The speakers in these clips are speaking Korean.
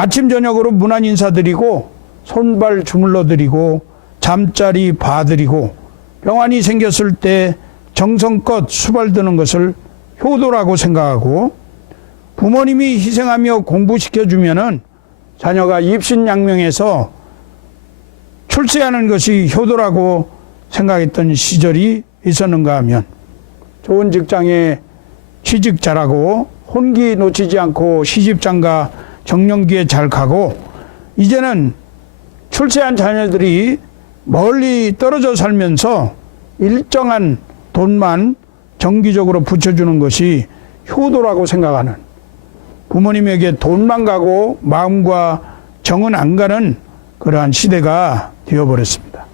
아침 저녁으로 문안 인사드리고 손발 주물러드리고 잠자리 봐드리고 병환이 생겼을 때 정성껏 수발드는 것을 효도라고 생각하고 부모님이 희생하며 공부시켜주면은 자녀가 입신양명해서 출세하는 것이 효도라고 생각했던 시절이 있었는가 하면 좋은 직장에 취직 잘하고 혼기 놓치지 않고 시집장가 정년기에 잘 가고 이제는 출세한 자녀들이 멀리 떨어져 살면서 일정한 돈만 정기적으로 붙여주는 것이 효도라고 생각하는 부모님에게 돈만 가고 마음과 정은 안 가는 그러한 시대가 되어버렸습니다.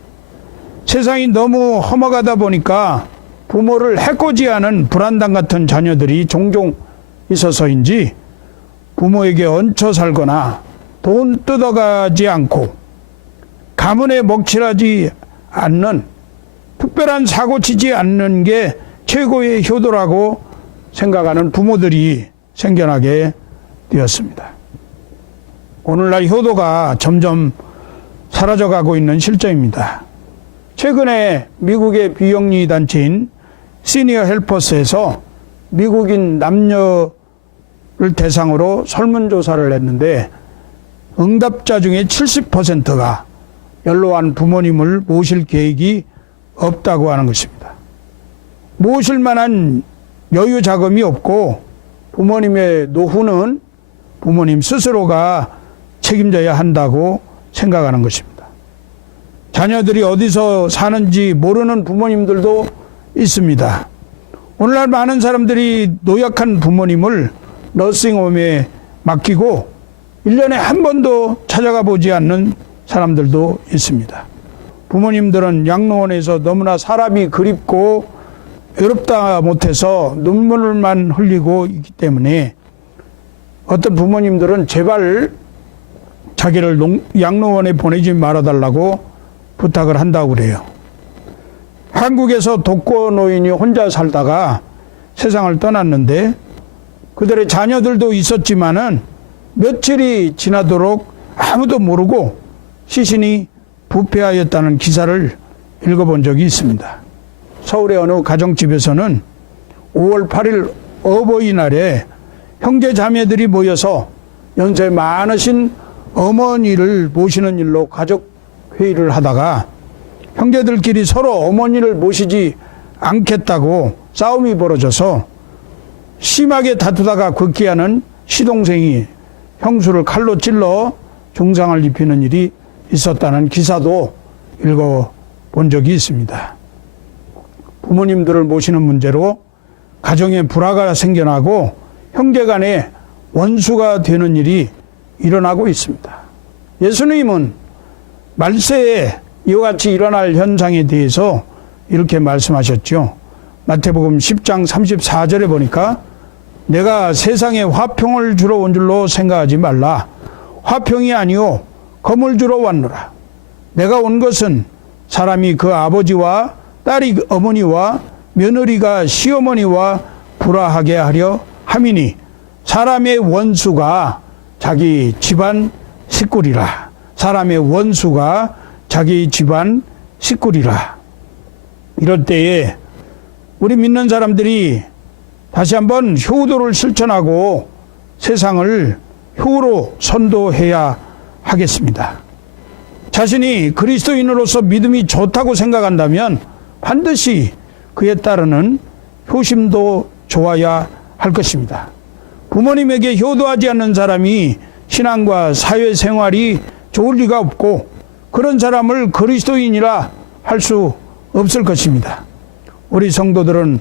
세상이 너무 험악하다 보니까 부모를 해코지하는 불안당 같은 자녀들이 종종 있어서인지 부모에게 얹혀 살거나 돈 뜯어가지 않고 가문에 먹칠하지 않는 특별한 사고 치지 않는 게 최고의 효도라고 생각하는 부모들이 생겨나게 되었습니다. 오늘날 효도가 점점 사라져가고 있는 실정입니다. 최근에 미국의 비영리 단체인 시니어 헬퍼스에서 미국인 남녀를 대상으로 설문조사를 했는데 응답자 중에 70%가 연로한 부모님을 모실 계획이 없다고 하는 것입니다. 모실 만한 여유 자금이 없고 부모님의 노후는 부모님 스스로가 책임져야 한다고 생각하는 것입니다. 자녀들이 어디서 사는지 모르는 부모님들도 있습니다. 오늘날 많은 사람들이 노약한 부모님을 너싱홈에 맡기고 1년에 한 번도 찾아가 보지 않는 사람들도 있습니다. 부모님들은 양로원에서 너무나 사람이 그립고 외롭다 못해서 눈물만 흘리고 있기 때문에 어떤 부모님들은 제발 자기를 양로원에 보내지 말아달라고 부탁을 한다고 그래요. 한국에서 독거노인이 혼자 살다가 세상을 떠났는데 그들의 자녀들도 있었지만은 며칠이 지나도록 아무도 모르고 시신이 부패하였다는 기사를 읽어본 적이 있습니다. 서울의 어느 가정집에서는 5월 8일 어버이날에 형제 자매들이 모여서 연세 많으신 어머니를 모시는 일로 가족 회의를 하다가 형제들끼리 서로 어머니를 모시지 않겠다고 싸움이 벌어져서 심하게 다투다가 극기하는 시동생이 형수를 칼로 찔러 중상을 입히는 일이 있었다는 기사도 읽어본 적이 있습니다. 부모님들을 모시는 문제로 가정에 불화가 생겨나고 형제간에 원수가 되는 일이 일어나고 있습니다. 예수님은 말세에 이와 같이 일어날 현상에 대해서 이렇게 말씀하셨죠. 마태복음 10장 34절에 보니까 내가 세상에 화평을 주러 온 줄로 생각하지 말라. 화평이 아니요 검을 주러 왔노라. 내가 온 것은 사람이 그 아버지와 딸이 어머니와 며느리가 시어머니와 불화하게 하려 함이니 사람의 원수가 자기 집안 식구리라. 사람의 원수가 자기 집안 식구리라. 이럴 때에 우리 믿는 사람들이 다시 한번 효도를 실천하고 세상을 효로 선도해야 하겠습니다. 자신이 그리스도인으로서 믿음이 좋다고 생각한다면 반드시 그에 따르는 효심도 좋아야 할 것입니다. 부모님에게 효도하지 않는 사람이 신앙과 사회생활이 좋을 리가 없고 그런 사람을 그리스도인이라 할 수 없을 것입니다. 우리 성도들은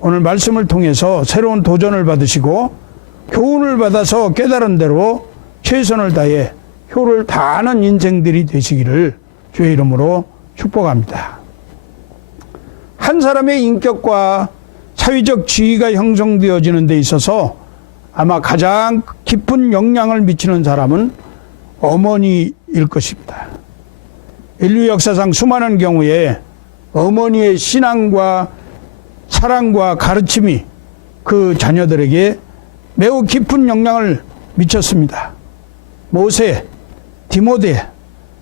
오늘 말씀을 통해서 새로운 도전을 받으시고 교훈을 받아서 깨달은 대로 최선을 다해 효를 다하는 인생들이 되시기를 주의 이름으로 축복합니다. 한 사람의 인격과 사회적 지위가 형성되어지는 데 있어서 아마 가장 깊은 영향을 미치는 사람은 어머니일 것입니다. 인류 역사상 수많은 경우에 어머니의 신앙과 사랑과 가르침이 그 자녀들에게 매우 깊은 영향을 미쳤습니다. 모세, 디모데,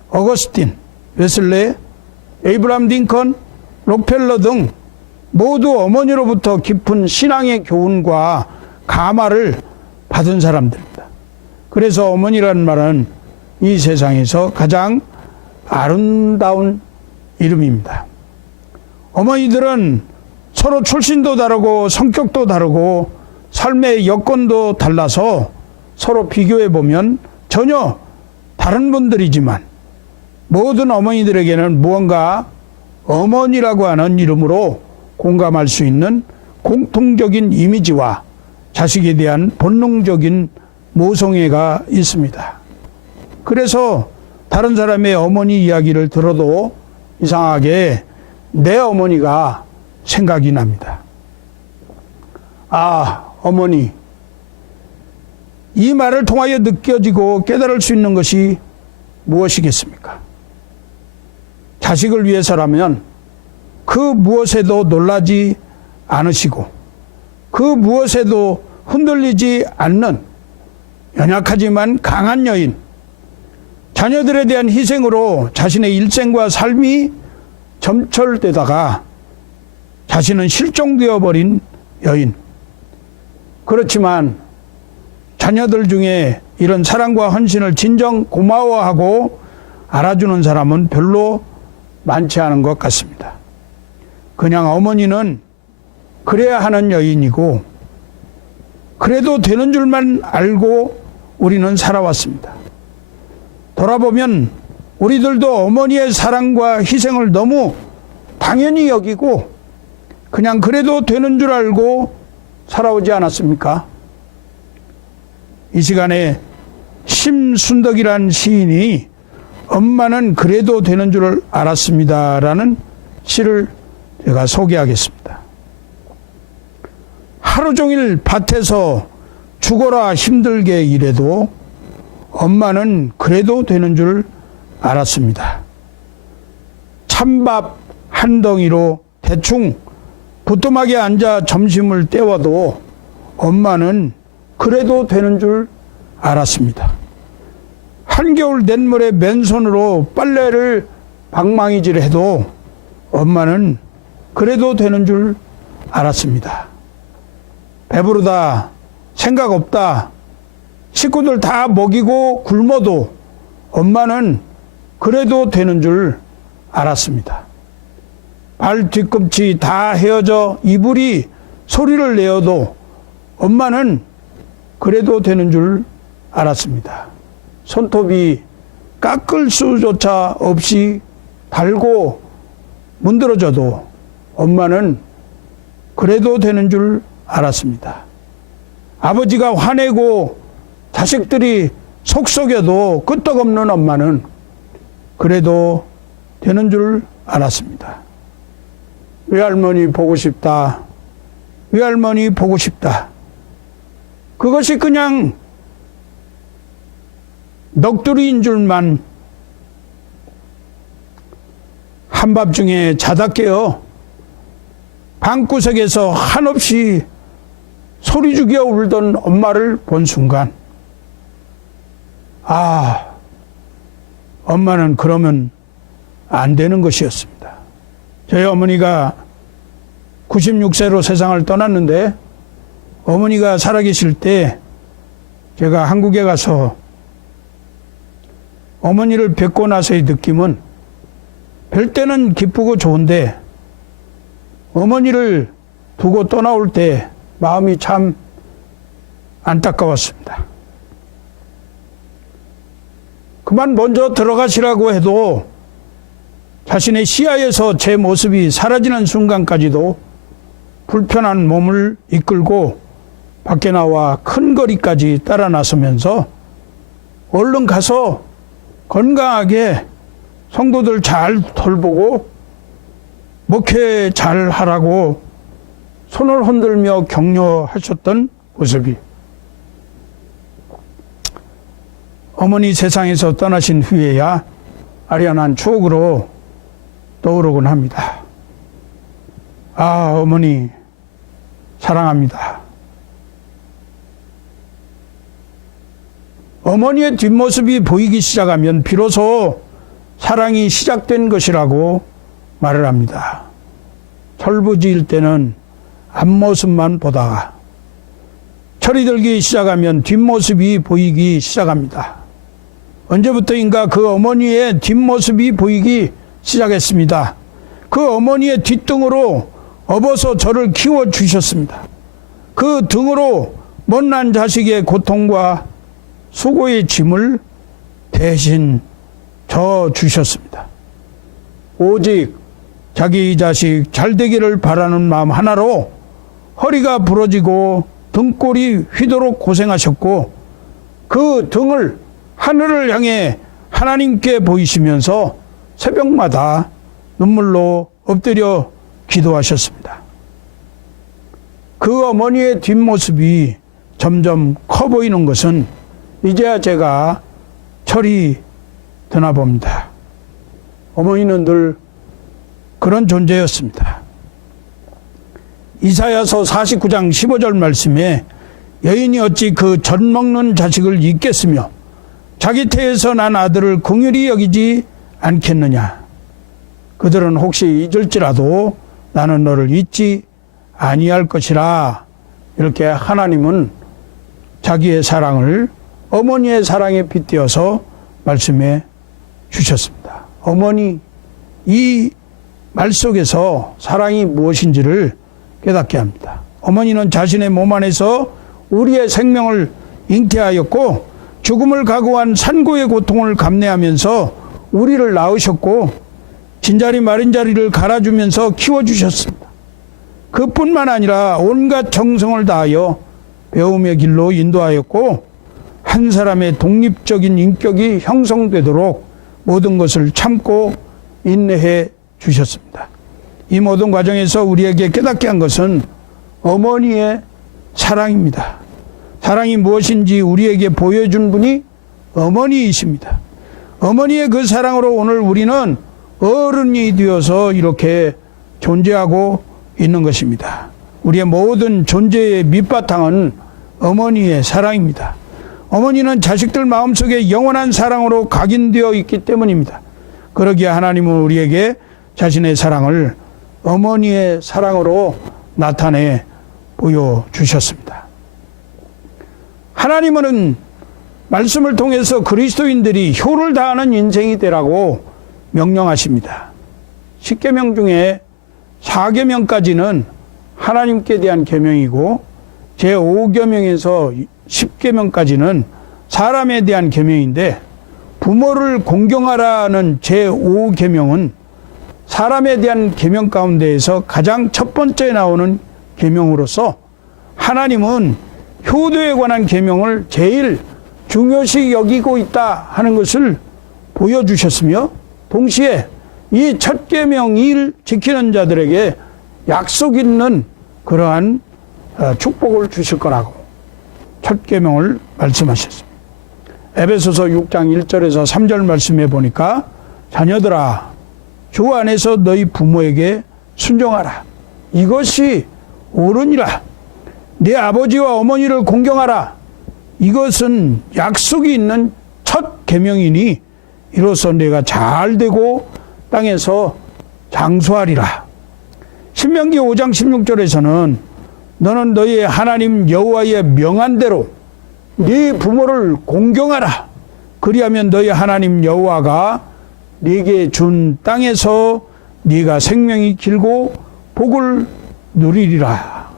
어거스틴, 웨슬레, 에이브람 링컨, 록펠러 등 모두 어머니로부터 깊은 신앙의 교훈과 감화를 받은 사람들입니다. 그래서 어머니라는 말은 이 세상에서 가장 아름다운 이름입니다. 어머니들은 서로 출신도 다르고 성격도 다르고 삶의 여건도 달라서 서로 비교해 보면 전혀 다른 분들이지만 모든 어머니들에게는 무언가 어머니라고 하는 이름으로 공감할 수 있는 공통적인 이미지와 자식에 대한 본능적인 모성애가 있습니다. 그래서 다른 사람의 어머니 이야기를 들어도 이상하게 내 어머니가 생각이 납니다. 아, 어머니. 이 말을 통하여 느껴지고 깨달을 수 있는 것이 무엇이겠습니까? 자식을 위해서라면 그 무엇에도 놀라지 않으시고 그 무엇에도 흔들리지 않는 연약하지만 강한 여인, 자녀들에 대한 희생으로 자신의 일생과 삶이 점철되다가 자신은 실종되어 버린 여인. 그렇지만 자녀들 중에 이런 사랑과 헌신을 진정 고마워하고 알아주는 사람은 별로 많지 않은 것 같습니다. 그냥 어머니는 그래야 하는 여인이고 그래도 되는 줄만 알고 우리는 살아왔습니다. 돌아보면 우리들도 어머니의 사랑과 희생을 너무 당연히 여기고 그냥 그래도 되는 줄 알고 살아오지 않았습니까? 이 시간에 심순덕이란 시인이 엄마는 그래도 되는 줄 알았습니다라는 시를 제가 소개하겠습니다. 하루 종일 밭에서 죽어라 힘들게 일해도 엄마는 그래도 되는 줄 알았습니다. 찬밥 한 덩이로 대충 부뚜막에 앉아 점심을 때워도 엄마는 그래도 되는 줄 알았습니다. 한겨울 냇물에 맨손으로 빨래를 방망이질 해도 엄마는 그래도 되는 줄 알았습니다. 배부르다, 생각 없다, 식구들 다 먹이고 굶어도 엄마는 그래도 되는 줄 알았습니다. 발 뒤꿈치 다 헤어져 이불이 소리를 내어도 엄마는 그래도 되는 줄 알았습니다. 손톱이 깎을 수조차 없이 달고 문드러져도 엄마는 그래도 되는 줄 알았습니다. 아버지가 화내고 자식들이 속썩여도 끄떡없는 엄마는 그래도 되는 줄 알았습니다. 외할머니 보고 싶다. 외할머니 보고 싶다. 그것이 그냥 넋두리인 줄만 한밤중에 자다 깨어 방구석에서 한없이 소리 죽여 울던 엄마를 본 순간 아, 엄마는 그러면 안 되는 것이었습니다. 저희 어머니가 96세로 세상을 떠났는데 어머니가 살아계실 때 제가 한국에 가서 어머니를 뵙고 나서의 느낌은 뵐 때는 기쁘고 좋은데 어머니를 두고 떠나올 때 마음이 참 안타까웠습니다. 그만 먼저 들어가시라고 해도 자신의 시야에서 제 모습이 사라지는 순간까지도 불편한 몸을 이끌고 밖에 나와 큰 거리까지 따라 나서면서 얼른 가서 건강하게 성도들 잘 돌보고 목회 잘 하라고 손을 흔들며 격려하셨던 모습이 어머니 세상에서 떠나신 후에야 아련한 추억으로 떠오르곤 합니다. 아, 어머니 사랑합니다. 어머니의 뒷모습이 보이기 시작하면 비로소 사랑이 시작된 것이라고 말을 합니다. 철부지일 때는 앞모습만 보다가 철이 들기 시작하면 뒷모습이 보이기 시작합니다. 언제부터인가 그 어머니의 뒷모습이 보이기 시작했습니다. 그 어머니의 뒷등으로 업어서 저를 키워주셨습니다. 그 등으로 못난 자식의 고통과 수고의 짐을 대신 져주셨습니다. 오직 자기 자식 잘되기를 바라는 마음 하나로 허리가 부러지고 등골이 휘도록 고생하셨고, 그 등을 하늘을 향해 하나님께 보이시면서 새벽마다 눈물로 엎드려 기도하셨습니다. 그 어머니의 뒷모습이 점점 커 보이는 것은 이제야 제가 철이 드나 봅니다. 어머니는 늘 그런 존재였습니다. 이사야서 49장 15절 말씀에 여인이 어찌 그 젖먹는 자식을 잊겠으며 자기 태에서 난 아들을 긍휼히 여기지 않겠느냐. 그들은 혹시 잊을지라도 나는 너를 잊지 아니할 것이라. 이렇게 하나님은 자기의 사랑을 어머니의 사랑에 빗대어서 말씀해 주셨습니다. 어머니, 이 말 속에서 사랑이 무엇인지를 깨닫게 합니다. 어머니는 자신의 몸 안에서 우리의 생명을 잉태하였고 죽음을 각오한 산고의 고통을 감내하면서 우리를 낳으셨고 진자리 마른 자리를 갈아주면서 키워주셨습니다. 그뿐만 아니라 온갖 정성을 다하여 배움의 길로 인도하였고 한 사람의 독립적인 인격이 형성되도록 모든 것을 참고 인내해 주셨습니다. 이 모든 과정에서 우리에게 깨닫게 한 것은 어머니의 사랑입니다. 사랑이 무엇인지 우리에게 보여준 분이 어머니이십니다. 어머니의 그 사랑으로 오늘 우리는 어른이 되어서 이렇게 존재하고 있는 것입니다. 우리의 모든 존재의 밑바탕은 어머니의 사랑입니다. 어머니는 자식들 마음속에 영원한 사랑으로 각인되어 있기 때문입니다. 그러기에 하나님은 우리에게 자신의 사랑을 어머니의 사랑으로 나타내 보여주셨습니다. 하나님은 말씀을 통해서 그리스도인들이 효를 다하는 인생이 되라고 명령하십니다. 10계명 중에 4계명까지는 하나님께 대한 계명이고 제5계명에서 10계명까지는 사람에 대한 계명인데, 부모를 공경하라는 제5계명은 사람에 대한 계명 가운데에서 가장 첫 번째에 나오는 계명으로서 하나님은 효도에 관한 계명을 제일 중요시 여기고 있다 하는 것을 보여주셨으며, 동시에 이 첫 계명을 지키는 자들에게 약속 있는 그러한 축복을 주실 거라고 첫 계명을 말씀하셨습니다. 에베소서 6장 1절에서 3절 말씀해 보니까 자녀들아 주 안에서 너희 부모에게 순종하라. 이것이 옳으니라. 네 아버지와 어머니를 공경하라. 이것은 약속이 있는 첫 계명이니 이로써 내가 잘되고 땅에서 장수하리라. 신명기 5장 16절에서는 너는 너희 하나님 여호와의 명한대로 네 부모를 공경하라. 그리하면 너희 하나님 여호와가 네게 준 땅에서 네가 생명이 길고 복을 누리리라.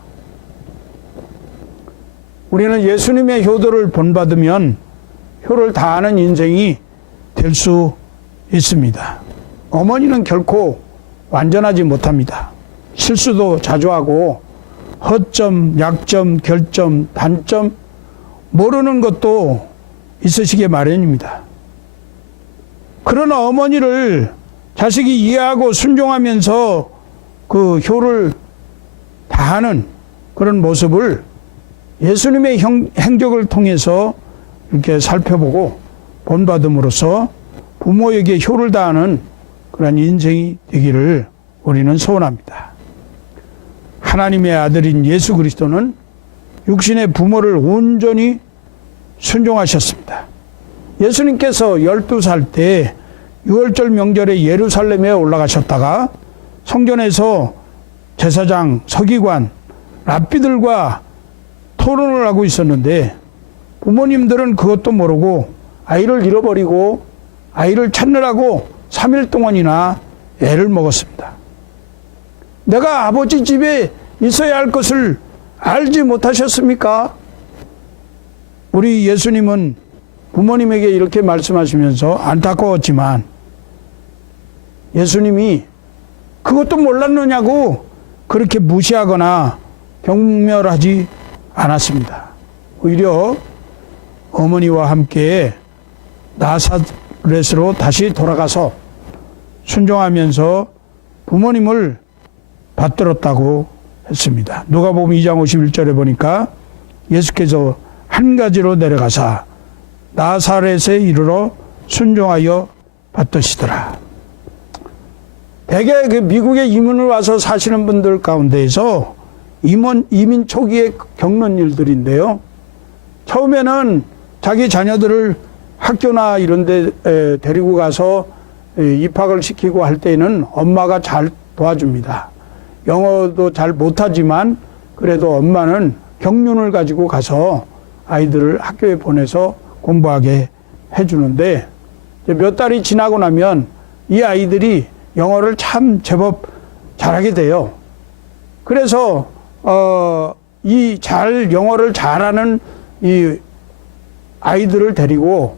우리는 예수님의 효도를 본받으면 효를 다하는 인생이 될 수 있습니다. 어머니는 결코 완전하지 못합니다. 실수도 자주 하고 허점, 약점, 결점, 단점 모르는 것도 있으시기 마련입니다. 그러나 어머니를 자식이 이해하고 순종하면서 그 효를 다하는 그런 모습을 예수님의 행적을 통해서 이렇게 살펴보고 본받음으로써 부모에게 효를 다하는 그런 인생이 되기를 우리는 소원합니다. 하나님의 아들인 예수 그리스도는 육신의 부모를 온전히 순종하셨습니다. 예수님께서 12살 때 유월절 명절에 예루살렘에 올라가셨다가 성전에서 제사장, 서기관, 랍비들과 토론을 하고 있었는데 부모님들은 그것도 모르고 아이를 잃어버리고 아이를 찾느라고 3일 동안이나 애를 먹었습니다. 내가 아버지 집에 있어야 할 것을 알지 못하셨습니까? 우리 예수님은 부모님에게 이렇게 말씀하시면서 안타까웠지만 예수님이 그것도 몰랐느냐고 그렇게 무시하거나 경멸하지 않았습니다. 오히려 어머니와 함께 나사렛으로 다시 돌아가서 순종하면서 부모님을 받들었다고 했습니다. 누가복음 2장 51절에 보니까 예수께서 한 가지로 내려가사 나사렛에 이르러 순종하여 받드시더라. 대개 그 미국에 이민을 와서 사시는 분들 가운데에서 이민 초기에 겪는 일들인데요. 처음에는 자기 자녀들을 학교나 이런 데 데리고 가서 입학을 시키고 할 때는 엄마가 잘 도와줍니다. 영어도 잘 못하지만 그래도 엄마는 경륜을 가지고 가서 아이들을 학교에 보내서 공부하게 해주는데 몇 달이 지나고 나면 이 아이들이 영어를 참 제법 잘하게 돼요. 그래서 이 영어를 잘하는 이 아이들을 데리고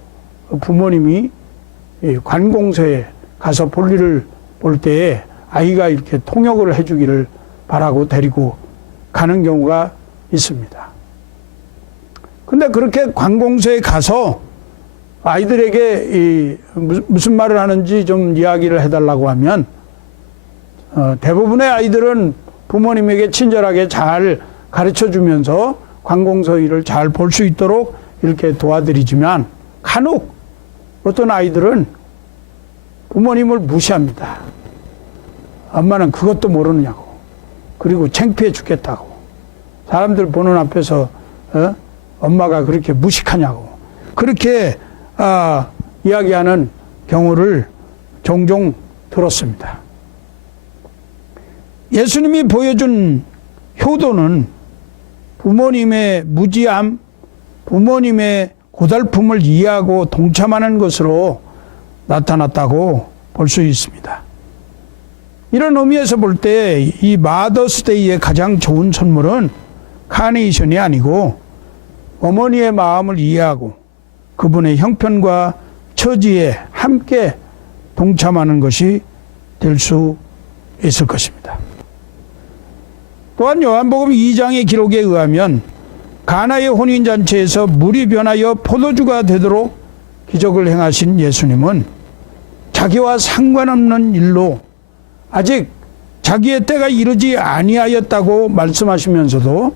부모님이 관공서에 가서 볼일을 볼 때에 아이가 이렇게 통역을 해주기를 바라고 데리고 가는 경우가 있습니다. 근데 그렇게 관공서에 가서 아이들에게 무슨 말을 하는지 좀 이야기를 해달라고 하면 대부분의 아이들은 부모님에게 친절하게 잘 가르쳐 주면서 관공서 일을 잘 볼 수 있도록 이렇게 도와드리지만 간혹 어떤 아이들은 부모님을 무시합니다. 엄마는 그것도 모르느냐고. 그리고 창피해 죽겠다고. 사람들 보는 앞에서 엄마가 그렇게 무식하냐고. 그렇게 이야기하는 경우를 종종 들었습니다. 예수님이 보여준 효도는 부모님의 무지함, 부모님의 고달픔을 이해하고 동참하는 것으로 나타났다고 볼 수 있습니다. 이런 의미에서 볼 때 이 마더스데이의 가장 좋은 선물은 카네이션이 아니고 어머니의 마음을 이해하고 그분의 형편과 처지에 함께 동참하는 것이 될 수 있을 것입니다. 또한 요한복음 2장의 기록에 의하면 가나의 혼인잔치에서 물이 변하여 포도주가 되도록 기적을 행하신 예수님은 자기와 상관없는 일로 아직 자기의 때가 이르지 아니하였다고 말씀하시면서도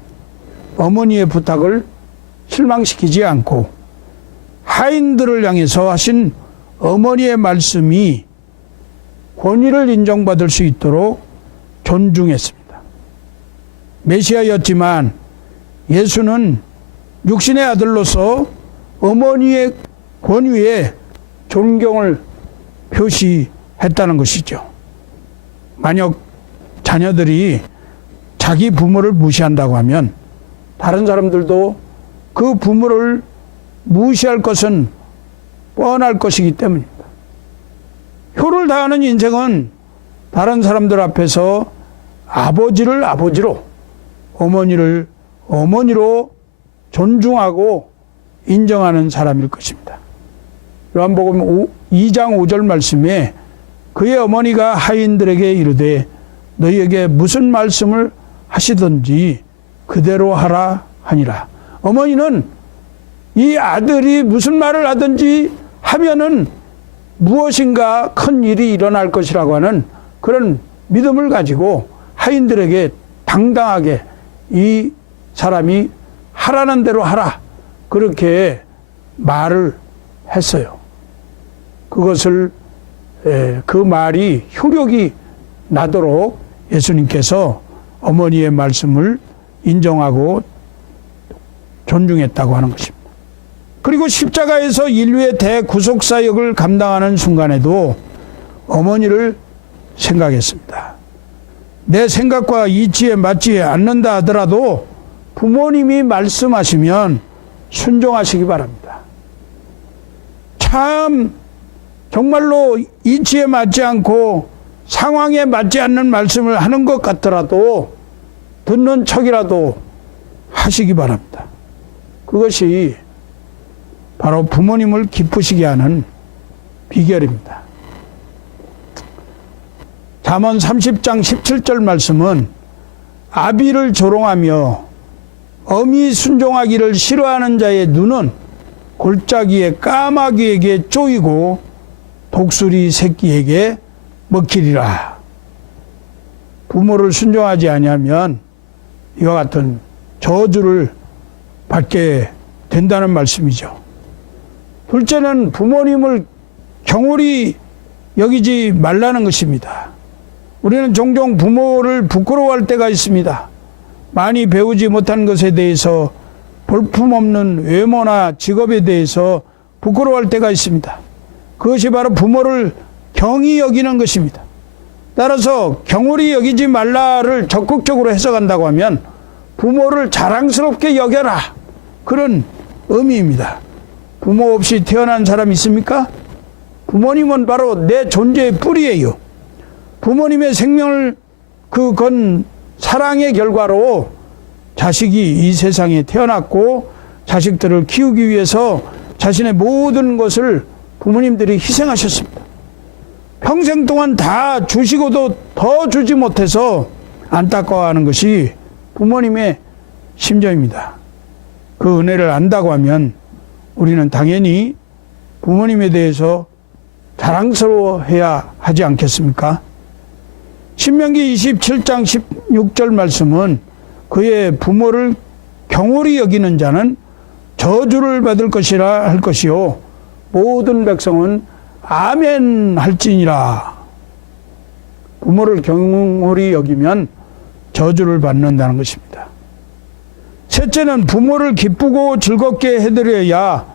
어머니의 부탁을 실망시키지 않고 하인들을 향해서 하신 어머니의 말씀이 권위를 인정받을 수 있도록 존중했습니다. 메시아였지만 예수는 육신의 아들로서 어머니의 권위에 존경을 표시했다는 것이죠. 만약 자녀들이 자기 부모를 무시한다고 하면 다른 사람들도 그 부모를 무시할 것은 뻔할 것이기 때문입니다. 효를 다하는 인생은 다른 사람들 앞에서 아버지를 아버지로, 어머니를 어머니로 존중하고 인정하는 사람일 것입니다. 요한복음 2장 5절 말씀에 그의 어머니가 하인들에게 이르되 너희에게 무슨 말씀을 하시든지 그대로 하라 하니라. 어머니는 이 아들이 무슨 말을 하든지 하면은 무엇인가 큰 일이 일어날 것이라고 하는 그런 믿음을 가지고 하인들에게 당당하게 이 사람이 하라는 대로 하라 그렇게 말을 했어요. 그것을 그 말이 효력이 나도록 예수님께서 어머니의 말씀을 인정하고 존중했다고 하는 것입니다. 그리고 십자가에서 인류의 대구속사역을 감당하는 순간에도 어머니를 생각했습니다. 내 생각과 이치에 맞지 않는다 하더라도 부모님이 말씀하시면 순종하시기 바랍니다. 참 정말로 이치에 맞지 않고 상황에 맞지 않는 말씀을 하는 것 같더라도 듣는 척이라도 하시기 바랍니다. 그것이 바로 부모님을 기쁘시게 하는 비결입니다. 잠언 30장 17절 말씀은 아비를 조롱하며 어미 순종하기를 싫어하는 자의 눈은 골짜기에 까마귀에게 쪼이고 독수리 새끼에게 먹히리라. 부모를 순종하지 아니하면 이와 같은 저주를 받게 된다는 말씀이죠. 둘째는 부모님을 경홀히 여기지 말라는 것입니다. 우리는 종종 부모를 부끄러워할 때가 있습니다. 많이 배우지 못한 것에 대해서, 볼품없는 외모나 직업에 대해서 부끄러워할 때가 있습니다. 그것이 바로 부모를 경히 여기는 것입니다. 따라서 경홀히 여기지 말라를 적극적으로 해석한다고 하면 부모를 자랑스럽게 여겨라, 그런 의미입니다. 부모 없이 태어난 사람 있습니까? 부모님은 바로 내 존재의 뿌리예요. 부모님의 생명을 건 사랑의 결과로 자식이 이 세상에 태어났고 자식들을 키우기 위해서 자신의 모든 것을 부모님들이 희생하셨습니다. 평생 동안 다 주시고도 더 주지 못해서 안타까워하는 것이 부모님의 심정입니다. 그 은혜를 안다고 하면 우리는 당연히 부모님에 대해서 자랑스러워해야 하지 않겠습니까? 신명기 27장 16절 말씀은 그의 부모를 경홀히 여기는 자는 저주를 받을 것이라 할 것이요 모든 백성은 아멘 할지니라. 부모를 경홀히 여기면 저주를 받는다는 것입니다. 셋째는 부모를 기쁘고 즐겁게 해드려야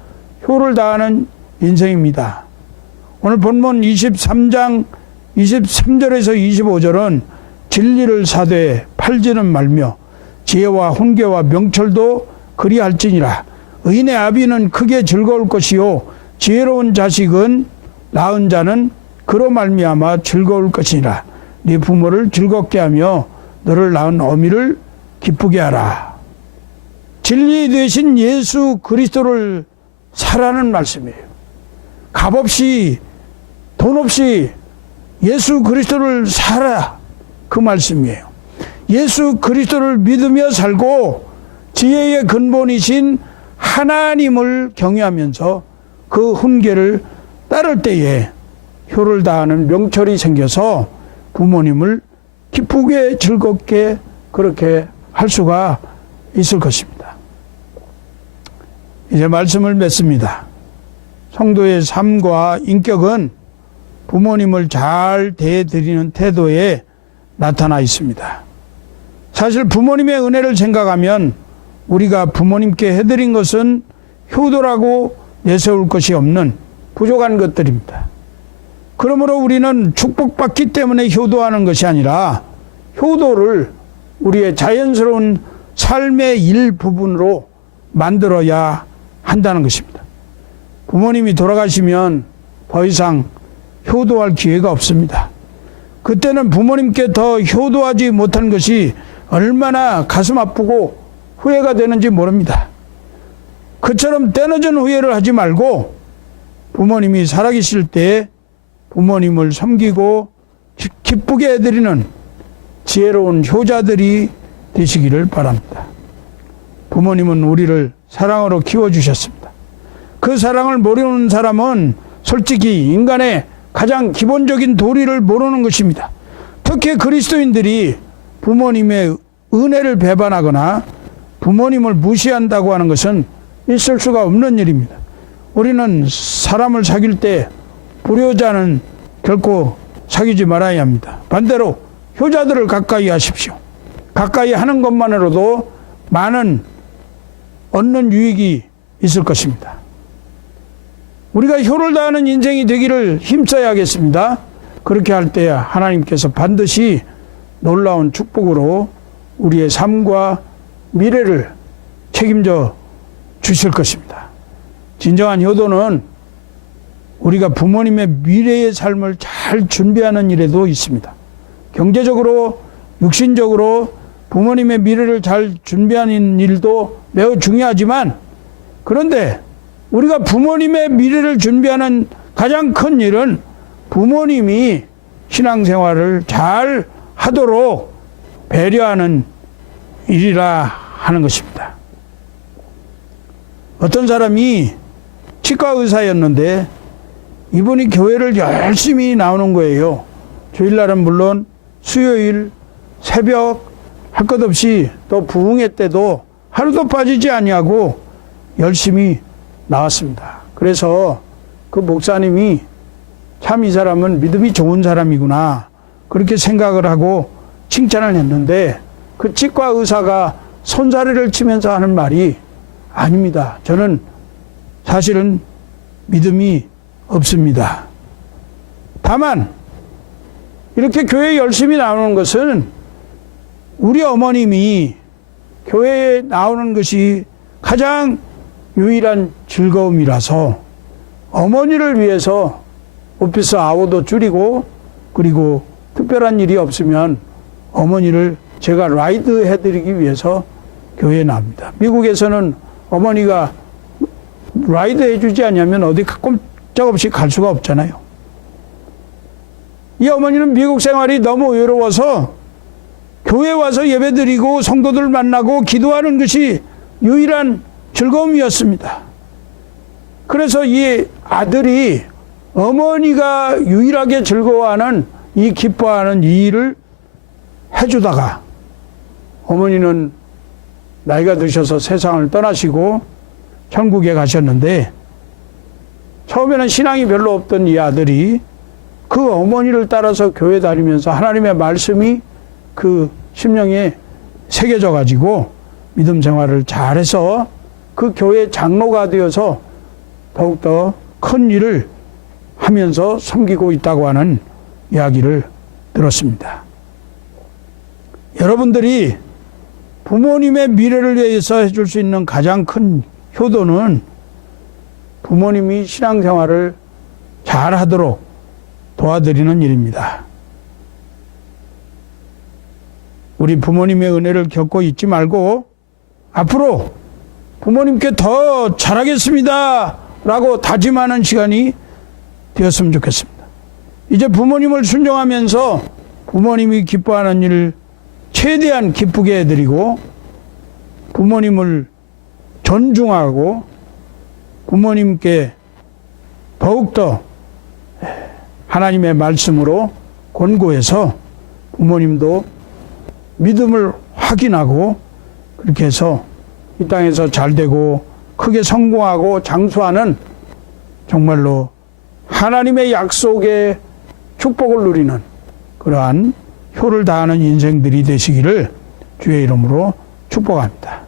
효를 다하는 인생입니다. 오늘 본문 23장 23절에서 25절은 진리를 사되 팔지는 말며 지혜와 훈계와 명철도 그리할지니라. 의인의 아비는 크게 즐거울 것이요 지혜로운 자식은 낳은 자는 그로 말미암아 즐거울 것이니라. 네 부모를 즐겁게 하며 너를 낳은 어미를 기쁘게 하라. 진리 되신 예수 그리스도를 사라는 말씀이에요. 값없이 돈 없이 예수 그리스도를 살아, 그 말씀이에요. 예수 그리스도를 믿으며 살고 지혜의 근본이신 하나님을 경외하면서 그 훈계를 따를 때에 효를 다하는 명철이 생겨서 부모님을 기쁘게 즐겁게 그렇게 할 수가 있을 것입니다. 이제 말씀을 맺습니다. 성도의 삶과 인격은 부모님을 잘 대해드리는 태도에 나타나 있습니다. 사실 부모님의 은혜를 생각하면 우리가 부모님께 해드린 것은 효도라고 내세울 것이 없는 부족한 것들입니다. 그러므로 우리는 축복받기 때문에 효도하는 것이 아니라 효도를 우리의 자연스러운 삶의 일부분으로 만들어야 한다는 것입니다. 부모님이 돌아가시면 더 이상 효도할 기회가 없습니다. 그때는 부모님께 더 효도하지 못한 것이 얼마나 가슴 아프고 후회가 되는지 모릅니다. 그처럼 때늦은 후회를 하지 말고 부모님이 살아계실 때 부모님을 섬기고 기쁘게 해드리는 지혜로운 효자들이 되시기를 바랍니다. 부모님은 우리를 사랑으로 키워주셨습니다. 그 사랑을 모르는 사람은 솔직히 인간의 가장 기본적인 도리를 모르는 것입니다. 특히 그리스도인들이 부모님의 은혜를 배반하거나 부모님을 무시한다고 하는 것은 있을 수가 없는 일입니다. 우리는 사람을 사귈 때 불효자는 결코 사귀지 말아야 합니다. 반대로 효자들을 가까이 하십시오. 가까이 하는 것만으로도 많은 얻는 유익이 있을 것입니다. 우리가 효를 다하는 인생이 되기를 힘써야겠습니다. 그렇게 할 때 하나님께서 반드시 놀라운 축복으로 우리의 삶과 미래를 책임져 주실 것입니다. 진정한 효도는 우리가 부모님의 미래의 삶을 잘 준비하는 일에도 있습니다. 경제적으로, 육신적으로 부모님의 미래를 잘 준비하는 일도 매우 중요하지만, 그런데 우리가 부모님의 미래를 준비하는 가장 큰 일은 부모님이 신앙생활을 잘 하도록 배려하는 일이라 하는 것입니다. 어떤 사람이 치과 의사였는데 이분이 교회를 열심히 나오는 거예요. 주일날은 물론 수요일, 새벽 할 것 없이 또 부흥회 때도 하루도 빠지지 아니하고 열심히 나왔습니다. 그래서 그 목사님이 참 이 사람은 믿음이 좋은 사람이구나 그렇게 생각을 하고 칭찬을 했는데, 그 치과 의사가 손사래를 치면서 하는 말이, 아닙니다. 저는 사실은 믿음이 없습니다. 다만 이렇게 교회에 열심히 나오는 것은 우리 어머님이 교회에 나오는 것이 가장 유일한 즐거움이라서 어머니를 위해서 오피스 아워도 줄이고, 그리고 특별한 일이 없으면 어머니를 제가 라이드 해드리기 위해서 교회에 나옵니다. 미국에서는 어머니가 라이드 해주지 않으면 어디 꼼짝없이 갈 수가 없잖아요. 이 어머니는 미국 생활이 너무 외로워서 교회 와서 예배드리고 성도들 만나고 기도하는 것이 유일한 즐거움이었습니다. 그래서 이 아들이 어머니가 유일하게 즐거워하는 이 기뻐하는 이 일을 해주다가 어머니는 나이가 드셔서 세상을 떠나시고 천국에 가셨는데, 처음에는 신앙이 별로 없던 이 아들이 그 어머니를 따라서 교회 다니면서 하나님의 말씀이 그 심령에 새겨져 가지고 믿음 생활을 잘해서 그 교회 장로가 되어서 더욱더 큰 일을 하면서 섬기고 있다고 하는 이야기를 들었습니다. 여러분들이 부모님의 미래를 위해서 해줄 수 있는 가장 큰 효도는 부모님이 신앙생활을 잘 하도록 도와드리는 일입니다. 우리 부모님의 은혜를 겪고 있지 말고 앞으로 부모님께 더 잘하겠습니다 라고 다짐하는 시간이 되었으면 좋겠습니다. 이제 부모님을 순종하면서 부모님이 기뻐하는 일을 최대한 기쁘게 해드리고, 부모님을 존중하고 부모님께 더욱더 하나님의 말씀으로 권고해서 부모님도 믿음을 확인하고, 그렇게 해서 이 땅에서 잘되고 크게 성공하고 장수하는, 정말로 하나님의 약속의 축복을 누리는 그러한 효를 다하는 인생들이 되시기를 주의 이름으로 축복합니다.